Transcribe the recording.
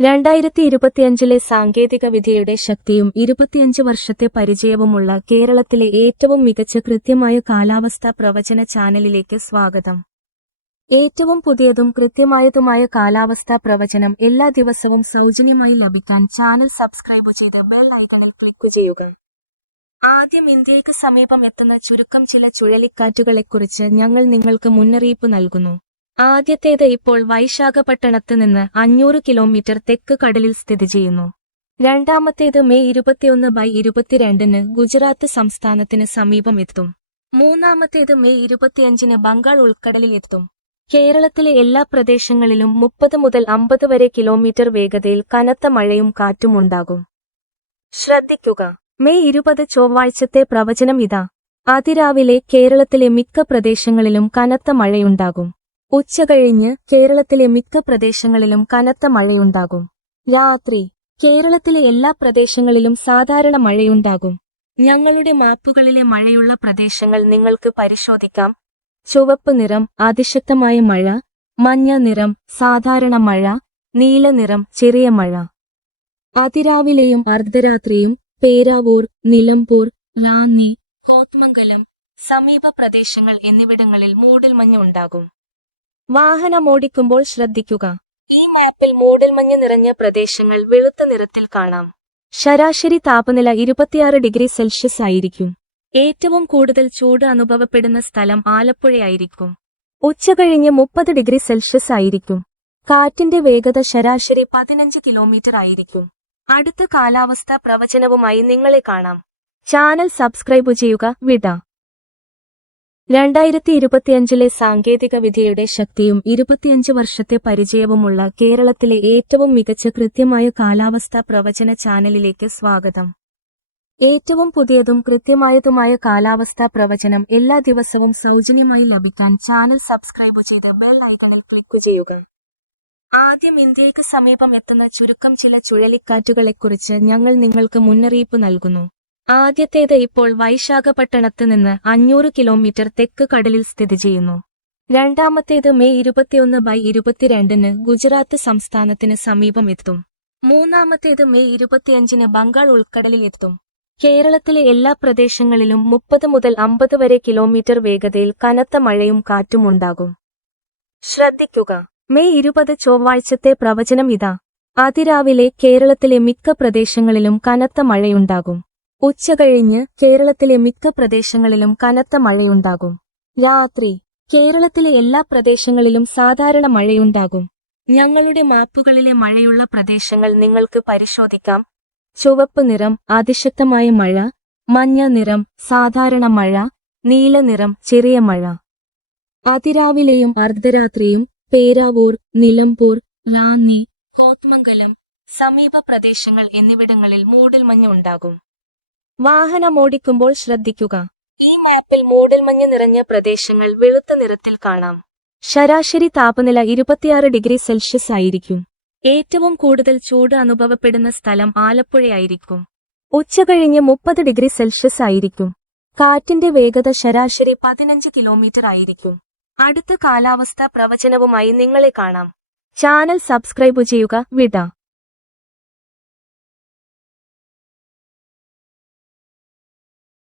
2025 സാങ്കേതിക വിദ്യയുടെ ശക്തിയും 25 വർഷത്തെ പരിചയവുമുള്ള കേരളത്തിലെ ഏറ്റവും മികച്ച കൃത്യമായ കാലാവസ്ഥാ പ്രവചന ചാനലിലേക്ക് സ്വാഗതം. ഏറ്റവും പുതിയതും കൃത്യമായതുമായ കാലാവസ്ഥാ പ്രവചനം എല്ലാ ദിവസവും സൗജന്യമായി ലഭിക്കാൻ ചാനൽ സബ്സ്ക്രൈബ് ചെയ്ത് ബെൽ ഐക്കണിൽ ക്ലിക്ക് ചെയ്യുക. ആദ്യം ഇന്ത്യയ്ക്ക് സമീപം എത്തുന്ന ചുരുക്കം ചില ചുഴലിക്കാറ്റുകളെക്കുറിച്ച് ഞങ്ങൾ നിങ്ങൾക്ക് മുന്നറിയിപ്പ് നൽകുന്നു. ആദ്യത്തേത് ഇപ്പോൾ വൈശാഖപട്ടണത്ത് നിന്ന് 500 കിലോമീറ്റർ തെക്ക് കടലിൽ സ്ഥിതി ചെയ്യുന്നു. രണ്ടാമത്തേത് മെയ് 21/22 ഗുജറാത്ത് സംസ്ഥാനത്തിന് സമീപം എത്തും. മൂന്നാമത്തേത് മെയ് 25 ബംഗാൾ ഉൾക്കടലിൽ എത്തും. കേരളത്തിലെ എല്ലാ പ്രദേശങ്ങളിലും 30 മുതൽ 50 വരെ കിലോമീറ്റർ വേഗതയിൽ കനത്ത മഴയും കാറ്റും ഉണ്ടാകും. ശ്രദ്ധിക്കുക, മെയ് 20 ചൊവ്വാഴ്ചത്തെ പ്രവചനം ഇതാ. അതിരാവിലെ കേരളത്തിലെ മിക്ക പ്രദേശങ്ങളിലും കനത്ത മഴയുണ്ടാകും. ഉച്ചകഴിഞ്ഞ് കേരളത്തിലെ മിക്ക പ്രദേശങ്ങളിലും കനത്ത മഴയുണ്ടാകും. രാത്രി കേരളത്തിലെ എല്ലാ പ്രദേശങ്ങളിലും സാധാരണ മഴയുണ്ടാകും. ഞങ്ങളുടെ മാപ്പുകളിലെ മഴയുള്ള പ്രദേശങ്ങൾ നിങ്ങൾക്ക് പരിശോധിക്കാം. ചുവപ്പ് നിറം അതിശക്തമായ മഴ, മഞ്ഞ നിറം സാധാരണ മഴ, നീല നിറം ചെറിയ മഴ. അതിരാവിലെയും അർദ്ധരാത്രിയും പേരാവൂർ, നിലമ്പൂർ, റാന്നി, കോതമംഗലം, സമീപ പ്രദേശങ്ങൾ എന്നിവിടങ്ങളിൽ മൂടൽമഞ്ഞ് ഉണ്ടാകും. വാഹനമോടിക്കുമ്പോൾ ശ്രദ്ധിക്കുക. ഈ മാപ്പിൽ മൂടൽമഞ്ഞ് നിറഞ്ഞ പ്രദേശങ്ങൾ വെളുത്ത നിറത്തിൽ കാണാം. ശരാശരി താപനില 26°C ആയിരിക്കും. ഏറ്റവും കൂടുതൽ ചൂട് അനുഭവപ്പെടുന്ന സ്ഥലം ആലപ്പുഴയായിരിക്കും. ഉച്ചകഴിഞ്ഞ് 30°C ആയിരിക്കും. കാറ്റിന്റെ വേഗത ശരാശരി 15 കിലോമീറ്റർ ആയിരിക്കും. അടുത്ത കാലാവസ്ഥാ പ്രവചനവുമായി നിങ്ങളെ കാണാം. ചാനൽ സബ്സ്ക്രൈബ് ചെയ്യുക. വിട. 2025 സാങ്കേതിക വിദ്യയുടെ ശക്തിയും 25 വർഷത്തെ പരിചയവുമുള്ള കേരളത്തിലെ ഏറ്റവും മികച്ച കൃത്യമായ കാലാവസ്ഥാ പ്രവചന ചാനലിലേക്ക് സ്വാഗതം. ഏറ്റവും പുതിയതും കൃത്യമായതുമായ കാലാവസ്ഥാ പ്രവചനം എല്ലാ ദിവസവും സൗജന്യമായി ലഭിക്കാൻ ചാനൽ സബ്സ്ക്രൈബ് ചെയ്ത് ബെൽ ഐക്കണിൽ ക്ലിക്ക് ചെയ്യുക. ആദ്യം ഇന്ത്യയ്ക്ക് സമീപം എത്തുന്ന ചുരുക്കം ചില ചുഴലിക്കാറ്റുകളെക്കുറിച്ച് ഞങ്ങൾ നിങ്ങൾക്ക് മുന്നറിയിപ്പ് നൽകുന്നു. ആദ്യത്തേത് ഇപ്പോൾ വൈശാഖപട്ടണത്ത് നിന്ന് 500 കിലോമീറ്റർ തെക്ക് കടലിൽ സ്ഥിതി ചെയ്യുന്നു. രണ്ടാമത്തേത് മെയ് 21/22 ഗുജറാത്ത് സംസ്ഥാനത്തിന് സമീപം എത്തും. മൂന്നാമത്തേത് മെയ് 25 ബംഗാൾ ഉൾക്കടലിൽ എത്തും. കേരളത്തിലെ എല്ലാ പ്രദേശങ്ങളിലും 30 മുതൽ 50 വരെ കിലോമീറ്റർ വേഗതയിൽ കനത്ത മഴയും കാറ്റും ഉണ്ടാകും. ശ്രദ്ധിക്കുക, മെയ് 20 ചൊവ്വാഴ്ചത്തെ പ്രവചനം ഇതാ. അതിരാവിലെ കേരളത്തിലെ മിക്ക പ്രദേശങ്ങളിലും കനത്ത മഴയുണ്ടാകും. ഉച്ചകഴിഞ്ഞ് കേരളത്തിലെ മിക്ക പ്രദേശങ്ങളിലും കനത്ത മഴയുണ്ടാകും. രാത്രി കേരളത്തിലെ എല്ലാ പ്രദേശങ്ങളിലും സാധാരണ മഴയുണ്ടാകും. ഞങ്ങളുടെ മാപ്പുകളിലെ മഴയുള്ള പ്രദേശങ്ങൾ നിങ്ങൾക്ക് പരിശോധിക്കാം. ചുവപ്പ് നിറം അതിശക്തമായ മഴ, മഞ്ഞ നിറം സാധാരണ മഴ, നീല നിറം ചെറിയ മഴ. അതിരാവിലെയും അർദ്ധരാത്രിയും പേരാവൂർ, നിലമ്പൂർ, റാന്നി, കോതമംഗലം, സമീപ പ്രദേശങ്ങൾ എന്നിവിടങ്ങളിൽ മൂടൽമഞ്ഞ് ഉണ്ടാകും. വാഹനമോടിക്കുമ്പോൾ ശ്രദ്ധിക്കുക. ഈ മാപ്പിൽ മൂടൽമഞ്ഞ് നിറഞ്ഞ പ്രദേശങ്ങൾ വെളുത്ത നിറത്തിൽ കാണാം. ശരാശരി താപനില 26°C ആയിരിക്കും. ഏറ്റവും കൂടുതൽ ചൂട് അനുഭവപ്പെടുന്ന സ്ഥലം ആലപ്പുഴയായിരിക്കും. ഉച്ചകഴിഞ്ഞ് 30°C ആയിരിക്കും. കാറ്റിന്റെ വേഗത ശരാശരി 15 കിലോമീറ്റർ ആയിരിക്കും. അടുത്ത കാലാവസ്ഥാ പ്രവചനവുമായി നിങ്ങളെ കാണാം. ചാനൽ സബ്സ്ക്രൈബ് ചെയ്യുക. വിട.